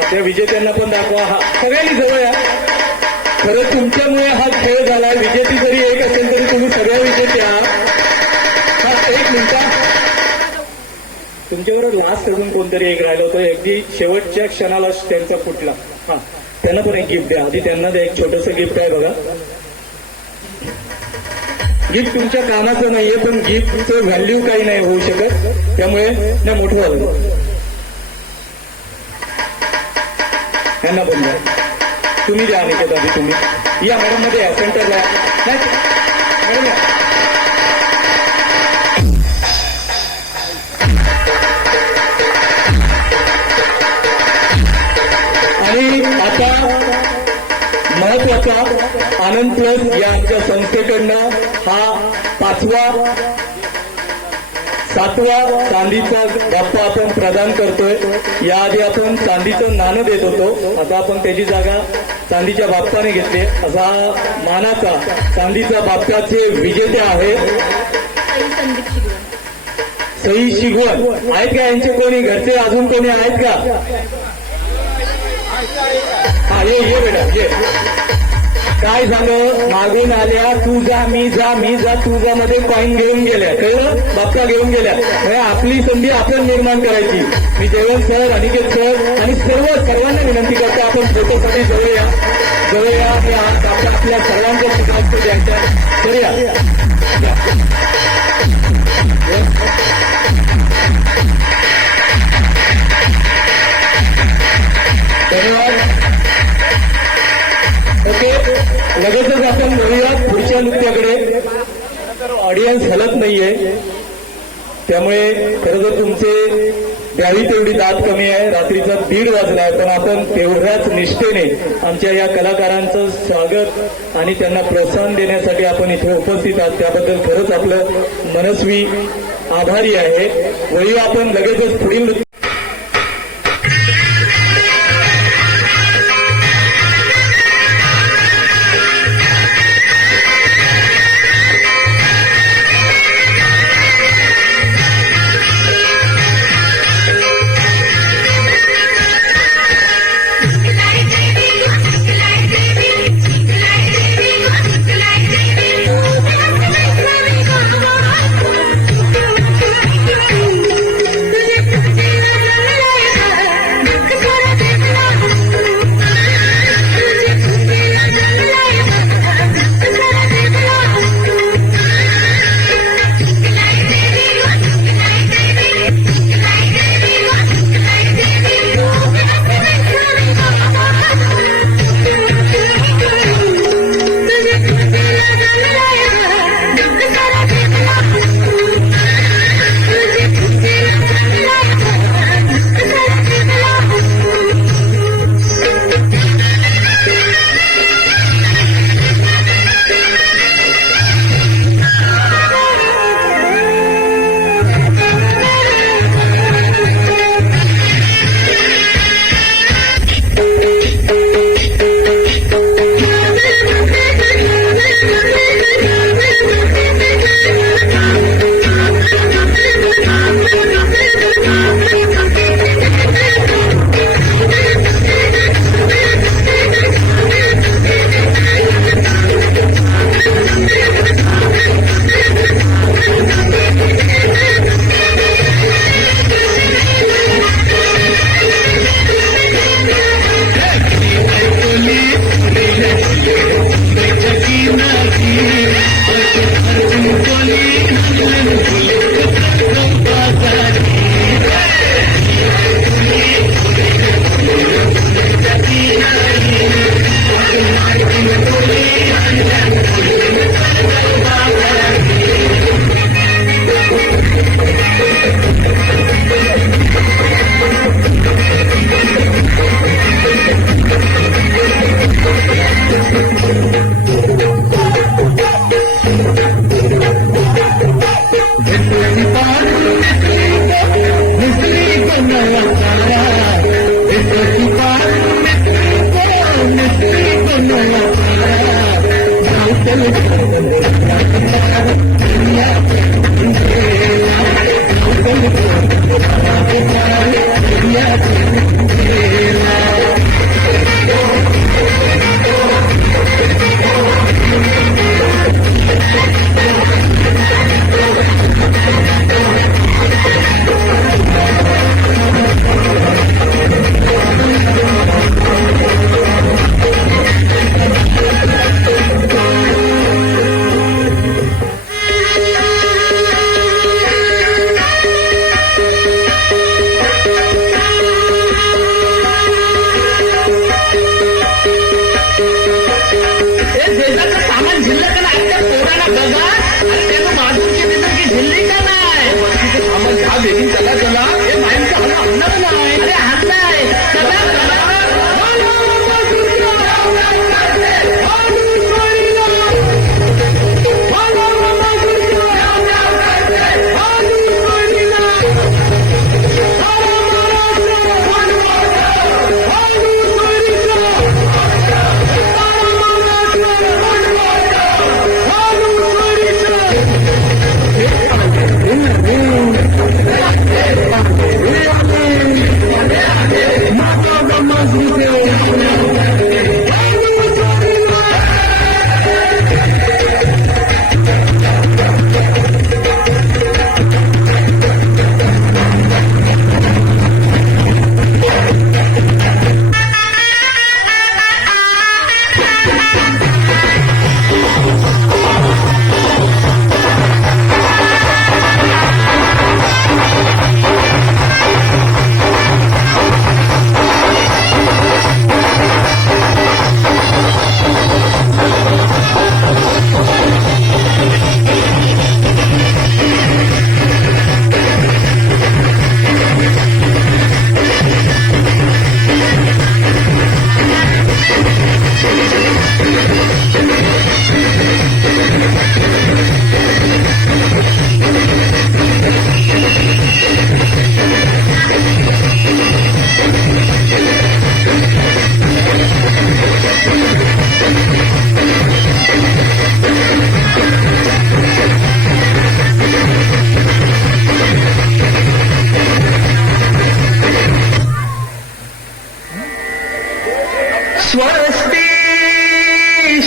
त्या विजेत्यांना पण दाखवा हा सगळ्यांनी जवळ या खरं तुमच्यामुळे हा खेळ झाला विजेती जरी एक असेल तरी तुम्ही सगळ्या विजेते आहात हा 1 मिनिट तुमच्याबरोबर लास्ट करून कोणतरी एक राहिलं होतं अगदी शेवटच्या क्षणाला त्यांचा फुटला हा त्यांना पण एक गिफ्ट द्या आधी त्यांना द्या एक छोटंसं गिफ्ट आहे बघा गिफ्ट तुमच्या कामाचं नाहीये पण गिफ्टचं व्हॅल्यू काही नाही होऊ शकत त्यामुळे ना मोठं झालं यांना पण द्या तुम्ही द्या अनिकेत आधी तुम्ही या मॅडम मध्ये या सेंटरला मॅडम या आणि आता महत्वाचा आनंद प्लस या आमच्या संस्थेकडनं हा 5वा 7वा चांदीचा बाप्पा आपण प्रदान करतोय याआधी आपण चांदीचं नाणं देत होतो आता आपण त्याची जागा चांदीच्या बाप्पाने घेतली असा मानाचा चांदीच्या बाप्पाचे विजेते आहेत सई शिगवण आहेत का यांचे कोणी घरचे अजून कोणी आहेत का हा ये बेटा ये काय झालं मागून आल्या तू जा मी जा तुझा मध्ये कॉईन घेऊन गेल्या कळलं बाप्पा घेऊन गेल्या म्हणजे आपली संधी आपण निर्माण करायची मी जयवंत सर अनिकेत सर आणि सर्वांना विनंती करतो आपण फोटोसाठी जवळ या आणि आपल्या सर्वांच्या शिकायचं द्यायच्या करूया धन्यवाद ओके लगेचच आपण बोलूयात पुढच्या नृत्याकडे ऑडियन्स हलत नाहीये त्यामुळे खरं तर तुमचे द्यावी तेवढी दात कमी आहे. रात्रीचा 1:30 वाजला आहे, पण आपण तेवढ्याच निष्ठेने आमच्या या कलाकारांचं स्वागत आणि त्यांना प्रोत्साहन देण्यासाठी आपण इथे उपस्थित आहात, त्याबद्दल खरंच आपलं मनस्वी आभारी आहे. वळूया आपण लगेचच पुढील तुझे स्वस्ति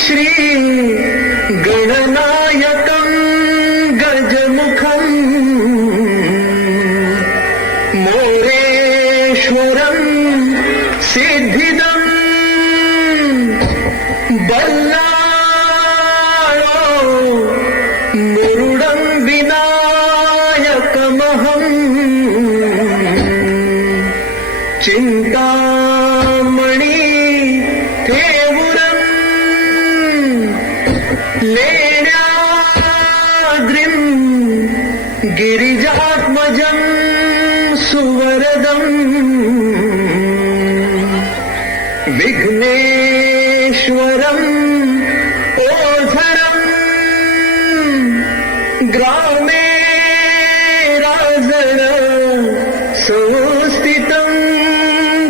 श्री गणनायकं गजमुखं मोरेश्वरं सिद्धिदं बल्लाळो मुरुडं विनायकमहं चिन्तामणि थेवुरम् लेण्याद्रिं गिरिजात्मजं सुवरदम् विघ्नेश्वरम् ओझरम् ग्रामे राजन संस्थितं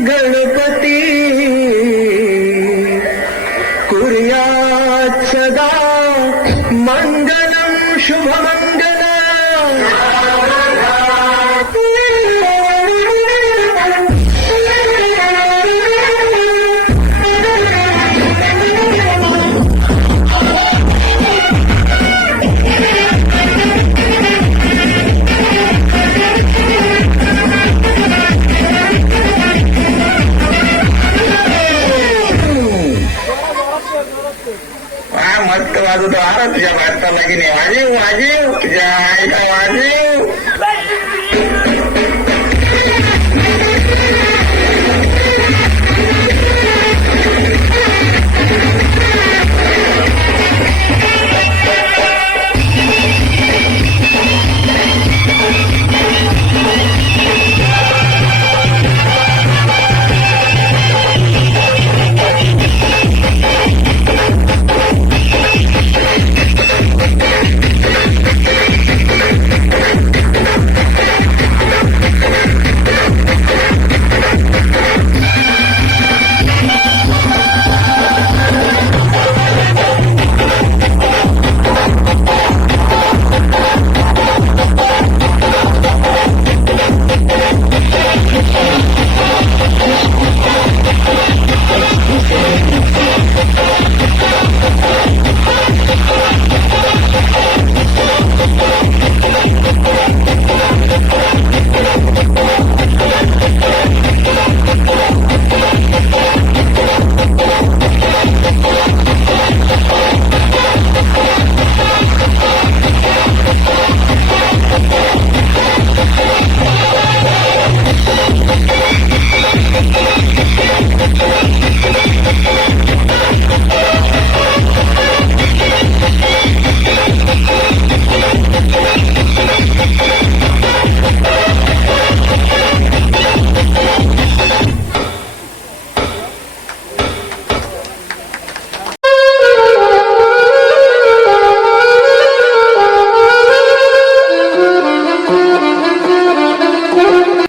गणपती कुर्यात् सदा मङ्गलं मस्त वाजवतो आरा तुझ्या भारताला की नाही वाजीव वाजीव तुझ्या आईला वाजीव